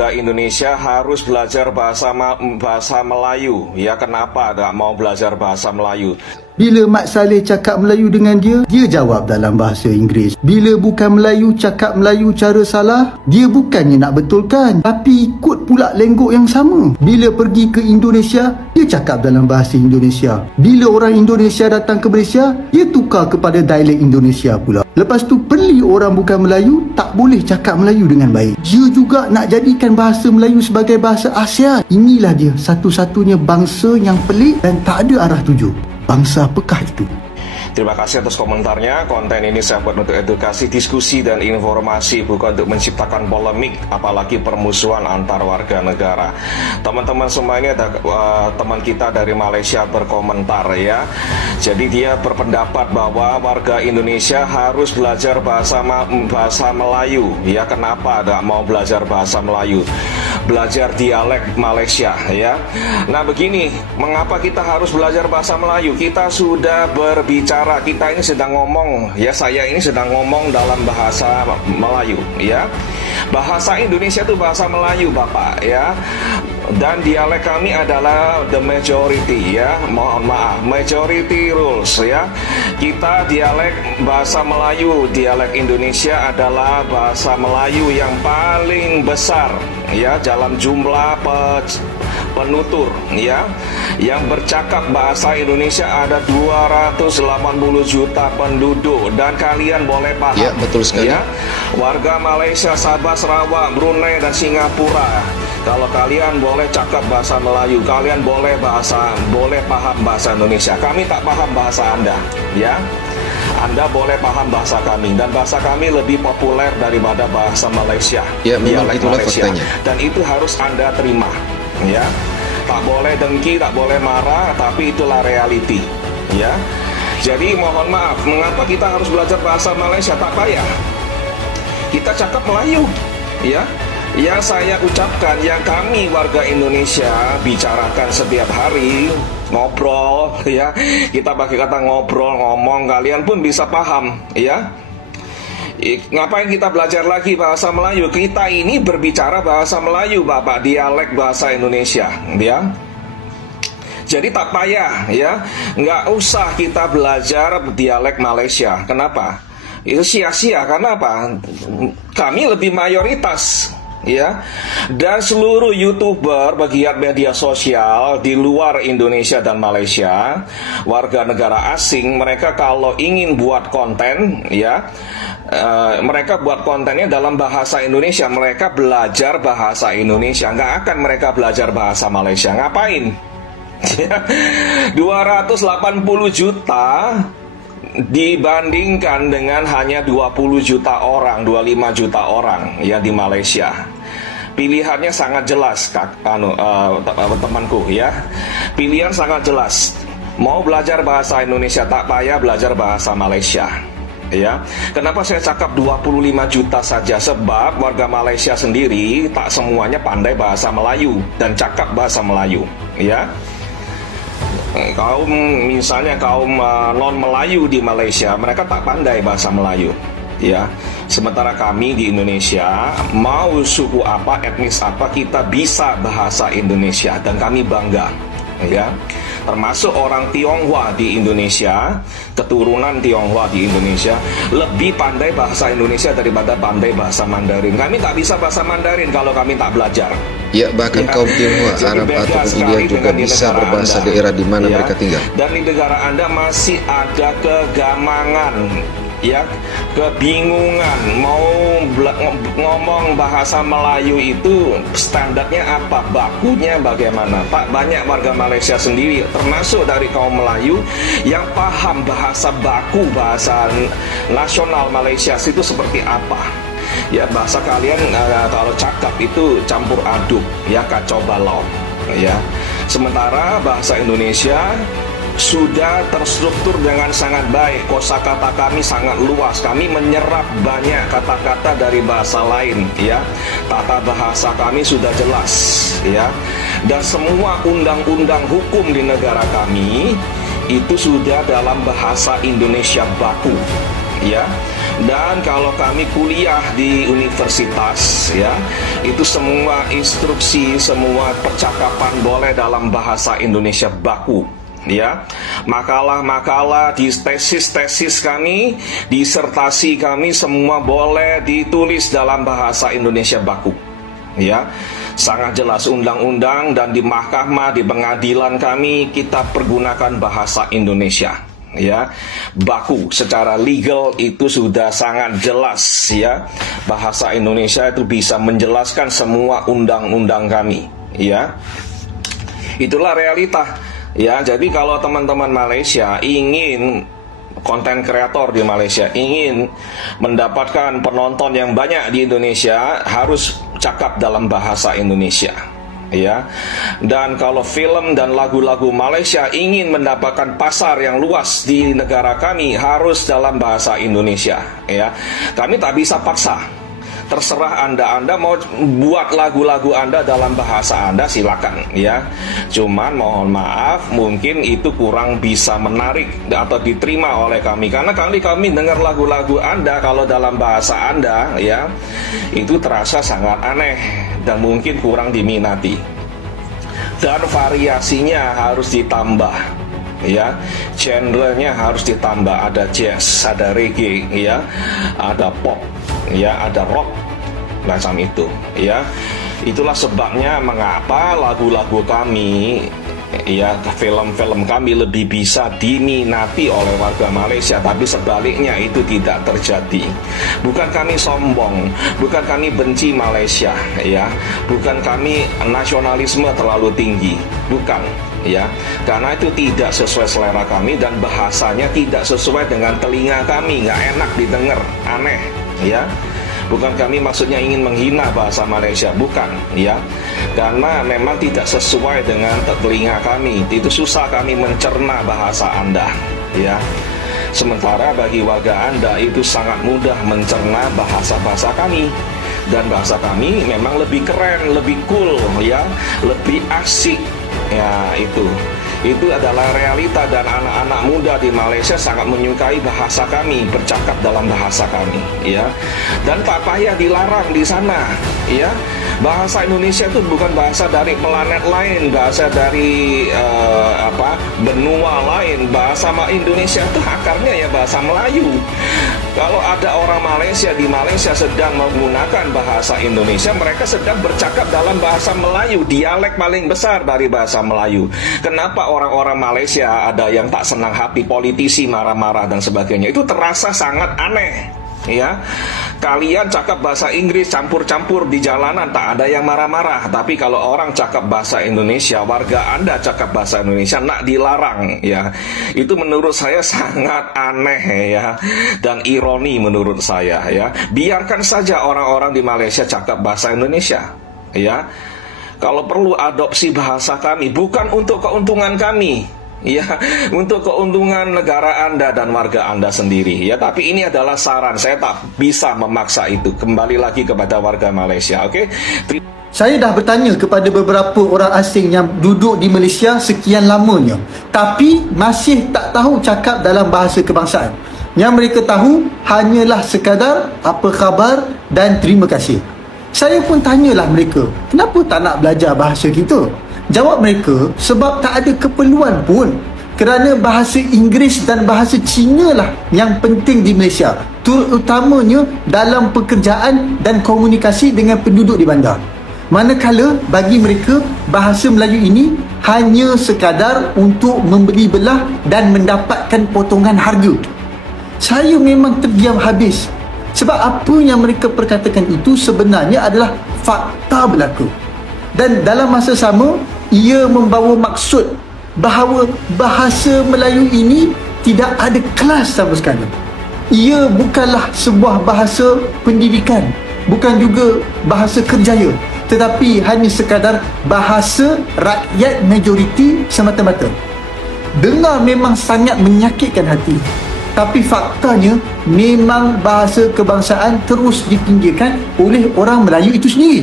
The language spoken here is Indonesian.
warga Indonesia harus belajar bahasa Melayu. Ya, kenapa tak mau belajar bahasa Melayu? Bila Mat Salleh cakap Melayu dengan dia, dia jawab dalam bahasa Inggeris. Bila bukan Melayu cakap Melayu cara salah, dia bukannya nak betulkan, tapi ikut pula lenggok yang sama. Bila pergi ke Indonesia, dia cakap dalam bahasa Indonesia. Bila orang Indonesia datang ke Malaysia, dia tukar kepada dialek Indonesia pula. Lepas tu beli orang bukan Melayu tak boleh cakap Melayu dengan baik. Dia juga nak jadikan bahasa Melayu sebagai bahasa ASEAN. Inilah dia satu-satunya bangsa yang pelik dan tak ada arah tuju. Bangsa apakah itu? Terima kasih atas komentarnya. Konten ini saya buat untuk edukasi, diskusi, dan informasi, bukan untuk menciptakan polemik, apalagi permusuhan antar warga negara. Teman-teman semua, ini ada teman kita dari Malaysia berkomentar ya. Jadi dia berpendapat bahwa warga Indonesia harus belajar bahasa Melayu. Ya, kenapa tak mau belajar bahasa Melayu? Belajar dialek Malaysia ya. Nah begini, mengapa kita harus belajar bahasa Melayu? Kita sudah berbicara, kita ini sedang ngomong ya, saya ini sedang ngomong dalam bahasa Melayu ya. Bahasa Indonesia itu bahasa Melayu Bapak ya. Dan dialek kami adalah the majority ya. Mohon maaf, majority rules ya. Kita dialek bahasa Melayu, dialek Indonesia adalah bahasa Melayu yang paling besar ya dalam jumlah penutur ya. Yang bercakap bahasa Indonesia ada 280 juta penduduk, dan kalian boleh paham ya, betul sekali ya. Warga Malaysia, Sabah, Sarawak, Brunei, dan Singapura, kalau kalian boleh cakap bahasa Melayu, kalian boleh paham bahasa Indonesia. Kami tak paham bahasa Anda ya. Anda boleh paham bahasa kami, dan bahasa kami lebih populer daripada bahasa Malaysia. Ya, memang itulah Malaysia. faktanya. Dan itu harus Anda terima ya. Tak boleh dengki, tak boleh marah, tapi itulah reality ya. Jadi mohon maaf, mengapa kita harus belajar bahasa Malaysia? Tak payah, kita cakap Melayu ya. Yang saya ucapkan, yang kami warga Indonesia bicarakan setiap hari, ngobrol ya, kita pakai kata ngobrol, ngomong, kalian pun bisa paham ya. Ngapain kita belajar lagi bahasa Melayu? Kita ini berbicara bahasa Melayu Bapak, dialek bahasa Indonesia ya. Jadi tak payah ya, nggak usah kita belajar dialek Malaysia. Kenapa? Itu sia-sia, karena apa? Kami lebih mayoritas ya. Dan seluruh YouTuber, pegiat media sosial di luar Indonesia dan Malaysia, warga negara asing, mereka kalau ingin buat konten ya, mereka buat kontennya dalam bahasa Indonesia. Mereka belajar bahasa Indonesia, nggak akan mereka belajar bahasa Malaysia. Ngapain? 280 juta dibandingkan dengan hanya 20 juta orang, 25 juta orang ya di Malaysia. Pilihannya sangat jelas temanku ya. Pilihan sangat jelas. Mau belajar bahasa Indonesia, tak payah belajar bahasa Malaysia ya. Kenapa saya cakap 25 juta saja? Sebab warga Malaysia sendiri tak semuanya pandai bahasa Melayu dan cakap bahasa Melayu ya. Misalnya kaum non Melayu di Malaysia, mereka tak pandai bahasa Melayu ya. Sementara kami di Indonesia, mau suku apa, etnis apa, kita bisa bahasa Indonesia dan kami bangga ya. Termasuk orang Tionghoa di Indonesia, keturunan Tionghoa di Indonesia lebih pandai bahasa Indonesia daripada pandai bahasa Mandarin. Kami tak bisa bahasa Mandarin kalau kami tak belajar. Ya, bahkan kaum Tionghoa, Arab ataupun India juga bisa berbahasa daerah di mana mereka tinggal. Dan di negara Anda masih ada kegamangan ya, kebingungan mau ngomong bahasa Melayu itu standarnya apa, bakunya bagaimana. Pak, banyak warga Malaysia sendiri termasuk dari kaum Melayu yang paham bahasa baku, bahasa nasional Malaysia itu seperti apa ya. Bahasa kalian kalau cakap itu campur aduk ya, kacau balau ya. Sementara bahasa Indonesia sudah terstruktur dengan sangat baik. Kosakata kami sangat luas. Kami menyerap banyak kata-kata dari bahasa lain ya. Tata bahasa kami sudah jelas ya. Dan semua undang-undang hukum di negara kami itu sudah dalam bahasa Indonesia baku ya. Dan kalau kami kuliah di universitas, ya, itu semua instruksi, semua percakapan boleh dalam bahasa Indonesia baku. Ya, makalah-makalah di tesis kami, disertasi kami semua boleh ditulis dalam bahasa Indonesia baku. Ya, sangat jelas undang-undang, dan di mahkamah, di pengadilan kami kita pergunakan bahasa Indonesia. Ya, baku, secara legal itu sudah sangat jelas. Ya, bahasa Indonesia itu bisa menjelaskan semua undang-undang kami. Ya, itulah realita. Ya, jadi kalau teman-teman Malaysia ingin, konten kreator di Malaysia ingin mendapatkan penonton yang banyak di Indonesia, harus cakap dalam bahasa Indonesia. Ya, dan kalau film dan lagu-lagu Malaysia ingin mendapatkan pasar yang luas di negara kami, harus dalam bahasa Indonesia. Ya, kami tak bisa paksa. Terserah Anda mau buat lagu-lagu Anda dalam bahasa Anda, silakan. Ya, cuman mohon maaf, mungkin itu kurang bisa menarik atau diterima oleh kami, karena kami dengar lagu-lagu Anda kalau dalam bahasa Anda, ya, itu terasa sangat aneh dan mungkin kurang diminati. Dan variasinya harus ditambah. Ya, genre-nya harus ditambah. Ada jazz, ada reggae, ya, ada pop, ya, ada rock, macam itu. Ya, itulah sebabnya mengapa lagu-lagu kami, ya, film-film kami lebih bisa diminati oleh warga Malaysia. Tapi sebaliknya itu tidak terjadi. Bukan kami sombong, bukan kami benci Malaysia, ya, bukan kami nasionalisme terlalu tinggi, bukan. Ya, karena itu tidak sesuai selera kami dan bahasanya tidak sesuai dengan telinga kami, nggak enak didengar, aneh. Ya, bukan kami maksudnya ingin menghina bahasa Malaysia, bukan. Ya, karena memang tidak sesuai dengan telinga kami, itu susah kami mencerna bahasa Anda. Ya, sementara bagi warga Anda itu sangat mudah mencerna bahasa-bahasa kami. Dan bahasa kami memang lebih keren, lebih cool, ya, lebih asik. Ya, itu adalah realita, dan anak-anak muda di Malaysia sangat menyukai bahasa kami, bercakap dalam bahasa kami, ya. Dan tak payah dilarang di sana, ya. Bahasa Indonesia itu bukan bahasa dari planet lain, bahasa dari benua lain. Bahasa Indonesia itu akarnya ya bahasa Melayu. Kalau ada orang Malaysia di Malaysia sedang menggunakan bahasa Indonesia, mereka sedang bercakap dalam bahasa Melayu, dialek paling besar dari bahasa Melayu. Kenapa orang-orang Malaysia ada yang tak senang hati, politisi marah-marah dan sebagainya? Itu terasa sangat aneh. Ya, kalian cakap bahasa Inggris campur-campur di jalanan, tak ada yang marah-marah. Tapi kalau orang cakap bahasa Indonesia, warga Anda cakap bahasa Indonesia, nak dilarang. Ya, itu menurut saya sangat aneh, ya, dan ironi menurut saya. Ya, biarkan saja orang-orang di Malaysia cakap bahasa Indonesia. Ya, kalau perlu adopsi bahasa kami, bukan untuk keuntungan kami, ya, untuk keuntungan negara Anda dan warga Anda sendiri. Ya, tapi ini adalah saran, saya tak bisa memaksa itu. Kembali lagi kepada warga Malaysia. Oke, Saya dah bertanya kepada beberapa orang asing yang duduk di Malaysia sekian lamanya, tapi masih tak tahu cakap dalam bahasa kebangsaan. Yang mereka tahu hanyalah sekadar apa khabar dan terima kasih. Saya pun tanyalah mereka, kenapa tak nak belajar bahasa kita? Jawab mereka, sebab tak ada keperluan pun. Kerana bahasa Inggeris dan bahasa Cina lah yang penting di Malaysia, terutamanya dalam pekerjaan dan komunikasi dengan penduduk di bandar. Manakala bagi mereka, bahasa Melayu ini hanya sekadar untuk membeli belah dan mendapatkan potongan harga. Saya memang terdiam habis, sebab apa yang mereka perkatakan itu sebenarnya adalah fakta berlaku. Dan dalam masa sama, ia membawa maksud bahawa bahasa Melayu ini tidak ada kelas sama sekali. Ia bukanlah sebuah bahasa pendidikan, bukan juga bahasa kerjaya, tetapi hanya sekadar bahasa rakyat majoriti semata-mata. Dengar memang sangat menyakitkan hati, tapi faktanya memang bahasa kebangsaan terus dipinggirkan oleh orang Melayu itu sendiri.